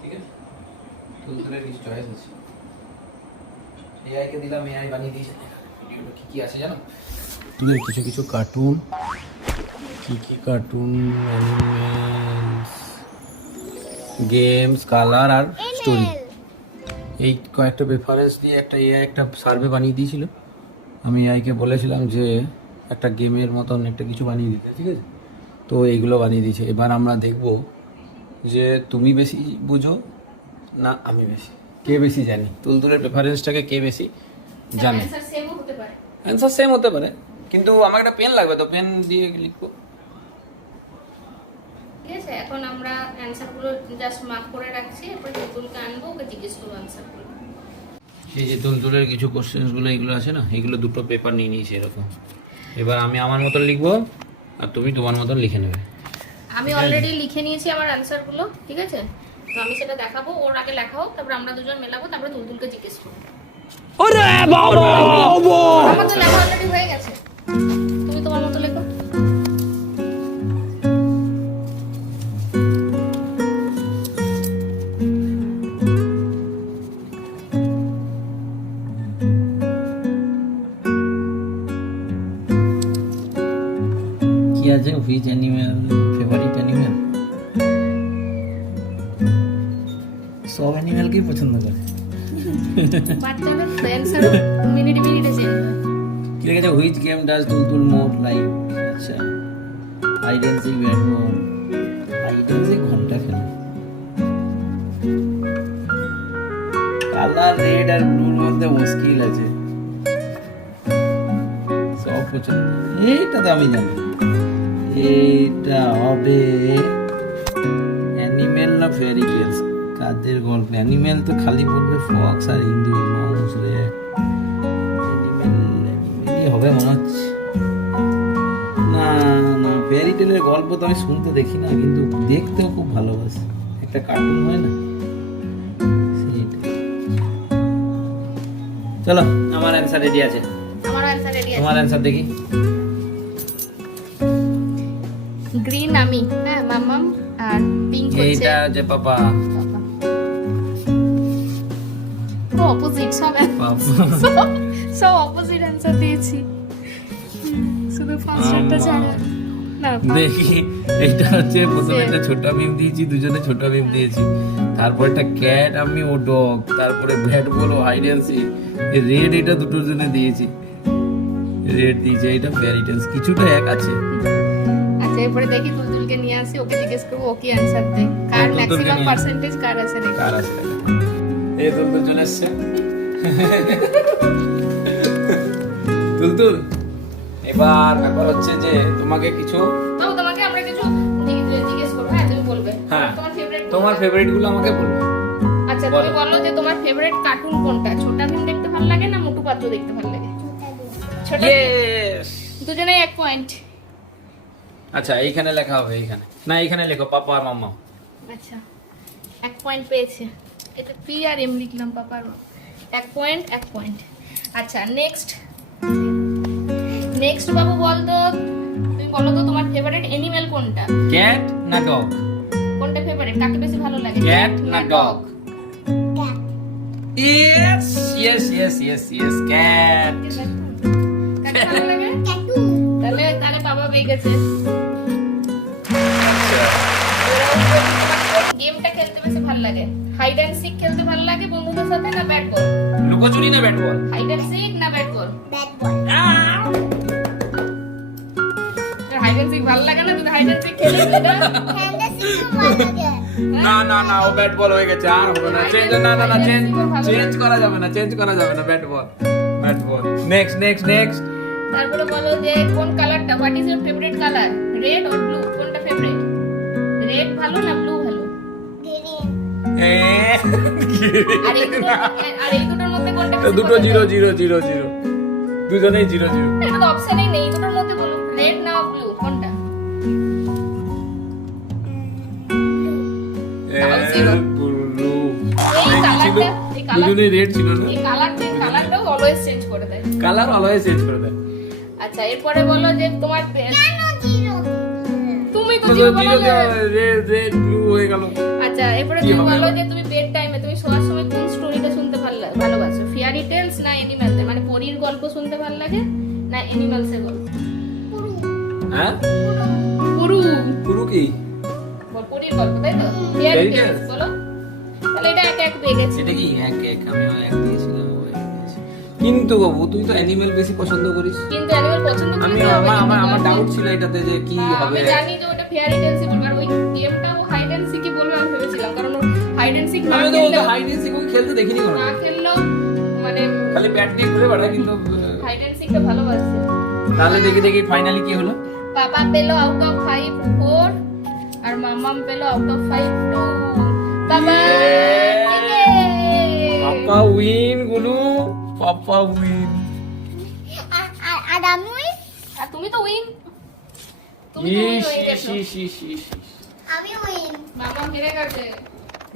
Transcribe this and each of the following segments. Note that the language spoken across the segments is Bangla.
ঠিক আছে, তুলতুলের কিছু চয়েস আছে। এআই কে দিলাম, এআই বানিয়ে দিয়েছে। ভিডিওটা কি কি আছে জানো? তুলের কিছু কিছু কার্টুন, কি কি কার্টুন, অ্যানিমেলস, গেমস, কালার আর স্টোরি, এই কয়েকটা রেফারেন্স দিয়ে একটা এআই একটা সার্ভে বানিয়ে দিয়েছিল। আমি এআইকে বলেছিলাম যে একটা গেমের মতন একটা কিছু বানিয়ে দিতে, ঠিক আছে? তো এইগুলো বানিয়ে দিয়েছে। এবার আমরা দেখব যে তুমি বেশি বুঝো না আমি বেশি, কে বেশি জানি, তুলতুলের প্রেফারেন্সটাকে কে বেশি জানে। অ্যান্সার সেম হতে পারে, কিন্তু আমার একটা পেন লাগবে, তো পেন দিয়ে লিখবো। ঠিক আছে, এখন আমরা অ্যানসারগুলো জাস্ট মার্ক করে রাখছি, এরপর তুলতুলকে আনবো, ওকে জিজ্ঞেস করবো অ্যানসারগুলো। এই যে তুলতুলের কিছু কোশ্চেন্সগুলো এগুলো আছে না, এগুলো দুটো পেপার নিয়ে নিয়েছি এরকম। এবার আমি আমার মতন লিখবো আর তুমি তোমার মতন লিখে নেবে। আমি অলরেডি লিখে নিয়েছি আমার অ্যানসারগুলো, ঠিক আছে? তো আমি সেটা দেখাবো, ওর আগে লেখা হোক, তারপর আমরা দুজন মেলাবো, তারপরে তুলতুলকে জিজ্ঞেস করবো। ওরে বাবা, আমার তো লেখা অলরেডি হয়ে গেছে, তুমি তোমার মতো লেখো। কি আছে হুইচ অ্যানিমেল ফেভারিট অ্যানিমেল? সব অ্যানিমেলকেই পছন্দ করে। বাচ্চাদের অ্যানসার মিনিটে মিনিটে চেঞ্জ হয়। কি লিখেছে? Which game does Tultul more like? আচ্ছা, hide and seek, bat ball. Hide and seek ঘন্টা খেলে। কালার রেড আর ব্লুর মধ্যে মুশকিল আছে, সব পছন্দ। এইটা তো আমি জানি, এটা হবে অ্যানিমেল না ফেয়ারি টেলস? কাদের গল্প? অ্যানিমেল তো খালি বলবে ফক্স আর হিন্দু মাউস রে। অ্যানিমেলই হবে মনে হচ্ছে। না না, ফেয়ারি টেলের গল্প তো আমি শুনতে দেখি না, কিন্তু দেখতেও খুব ভালোবাসি। একটা কার্টুন হয় না, সেইটা। চলো, আমার অ্যান্সার রেডি আছে। আমার অ্যানসার রেডি আছে। তোমার অ্যান্সার দেখি। গ্রিন আমি, হ্যাঁ মামাম, আর পিঙ্ক হচ্ছে এইটা যে পাপা। অপোজিট, সব অপোজিট অ্যানসার দিয়েছি, শুধু ফার্স্টটা ছাড়া। না দেখি, এইটা হচ্ছে প্রথমে একটা ছোট ভীম দিয়েছি, দুজনে ছোট ভীম দিয়েছি, তারপর একটা ক্যাট আমি ও ডগ, তারপরে ব্যাট বল ও হাইড এন্ড সিক। রেড এটা দুটোর জন্য দিয়েছি, রেড দিয়েছে। এটা ফেয়ারি টেলস, কিছুটা এক আছে। আচ্ছা, এরপরে দেখি তুলতুলকে নিয়ে আসি, ওকে জিজ্ঞেস করবো ও কি অ্যানসার দেয়, কার ম্যাক্সিমাম পার্সেন্টেজ কার আছে দেখি। কার আছে এই তুলতুল চলে এসছে। তুলতুল, এবার ব্যাপার হচ্ছে যে তোমাকে কিছু, তো তোমাকে আমরা কিছু জিজ্ঞেস করবো, হ্যাঁ তুমি বলবে হ্যাঁ তোমার ফেভারিট, তোমার ফেভারিট গুলো আমাকে বলবে। আচ্ছা তুমি বলো যে তোমার ফেভারিট কার্টুন কোনটা, ছোটা ভীম দেখতে ভালো লাগে না মোটু পাতলু দেখতে ভালো লাগে? ছোটা ভীম। ইয়েস, দুজনেই 1 পয়েন্ট। আচ্ছা এইখানে লেখা হবে, এইখানে না, এইখানে লেখো পাপা আর মাম্মা। আচ্ছা 1 পয়েন্ট পেয়েছে, এটা পি আর এম লিখলাম, পাপার 1 পয়েন্ট 1 পয়েন্ট। আচ্ছা নেক্সট বাবু বল তো, তুমি বলো তো তোমার ফেভারিট অ্যানিমেল কোনটা? ক্যাট না ডগ? কোনটা ফেভারিট, কাকে বেশি ভালো লাগে, ক্যাট না dog? Yes yes yes yes yes, cat. কাকে ভালো লাগে? তাহলে বাবা পেয়ে গেছে। গেমটা খেলতে বেশি ভালো লাগে, হাইড এন্ড সিক খেলতে ভালো লাগে বন্ধুদের সাথে না ব্যাট বল? লুকোচুরি না bat ball? Hide and seek না bat ball? Bat ball. Hide and seek ভালো লাগে না, তুই হাইড এন্ড সিক খেলিস এটা? হ্যান্ডে সিস্টেম ভালো লাগে। না না না, ও ব্যাট বল হয়ে গেছে, আর হবে না চেঞ্জ। না না না, চেঞ্জ করা যাবে না, চেঞ্জ করা যাবে না, ব্যাট বল ব্যাট বল। Next next next. তারপরে বলো যে কোন কালারটা, what is your favourite colour, red or blue, কোনটা ফেভারিট? রেড ভালো না ব্লু ভালো? গ্রিন। আর এই দুটোর মধ্যে কোনটা বেশি দুটো পছন্দ? 0 0 0 0, দুজনেই 0 0। এটা তো অপশনই নেই, এই দুটোর মধ্যে বলো, রেড না ব্লু কোনটা? দুজনেই রেড ছিল না? এই কালারটাও অলওয়েজ চেঞ্জ করে দেয়। কালার অলওয়েজ চেঞ্জ করে দেয়। আচ্ছা এরপরে বলো যে তোমার কেন জিরো? তুমি তো জিরো বলো যে। রেড ব্লু হয়ে গেল। আচ্ছা এরপরে কি তুমি হবে বলো এবার? যে তুমি বেড টাইমে তুমি শোয়ার সময় কোন স্টোরিটা শুনতে ভালোবাসো, ফেয়ারি টেলস না অ্যানিমালস, মানে পরীর গল্প শুনতে ভালো লাগে না অ্যানিমালসের গল্প? হ্যাঁ পুরু পুরু কি? পরীর গল্প তাই তো, ফেয়ারি Fairy টেলস tales? বলো। তাহলে এটা এক এক পেয়ে গেছি। সেটা কি এক এক আমিও এক দিয়েছিলাম ও এক দিয়েছি। কিন্তু বাবু তুই তো অ্যানিমেল বেশি পছন্দ করিস। কিন্তু অ্যানিমাল পছন্দ করি আমি তো, আমার ডাউট ছিল এটাতে যে কি হবে। আমি জানি যে ওটা ফেয়ারি টেলসই বলবে, আর ওই গেমটা ও হাইড এন্ড সিকই বলবে আমি ভেবেছিলাম, কারণ ও হাইড এন্ড সিক না আমি তো ওকে খেললেও হাইড এন্ড সিক খেলতে দেখিনি কোনো। না খেললেও মানে খালি ব্যাট নিয়ে ঘুরে বেড়ায় কিন্তু। হাইড এন্ড সিকটা ভালোবাসে। তাহলে দেখি দেখি ফাইনালি কি হলো। পাপা পেলো আউট অফ 5 4 আর মাম্মাম পেলো আউট অফ 5 2। বাবা পাপা উইন গুলু, পাপা উইন। আর আমি আর তুমি তো উইন, তুমি তো উইন হয়ে গেছো। আমি উইন মাম্মাম হেরে গেছে।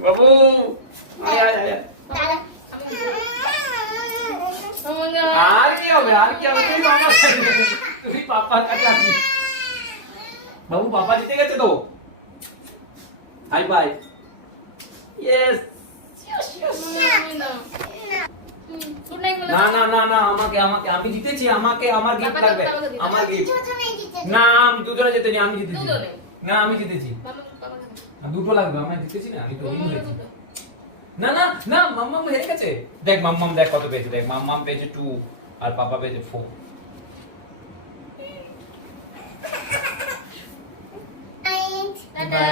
বাবু আয় আয় আয়। দাঁড়া আর কি হবে আর কি হবে, তুই আমার সাথে, তুই পাপার কাছে আসিস। বাবু পাপা জিতে গেছে তো। High by. Yes. Good night বলে না না না না আমাকে আমাকে আমি জিতেছি, আমাকে আমার গিফট বাবা, লাগবে, বাবা দিতে আমার গিফট। দুজনেই জিতেছি। না আমি দুজনে জিতেছি, আমি জিতেছি। দুজনে? না আমি জিতেছি। বাবা দুটো লাগবে, আমি জিতেছি না, আমি তো উইন হয়েছি। না না না মাম্মাম হেরে গেছে। দেখ মাম্মাম দেখ কত পেয়েছে, দেখ মাম্মাম পেয়েছে 2 আর পাপা পেয়েছে 4। Eins. টাটা।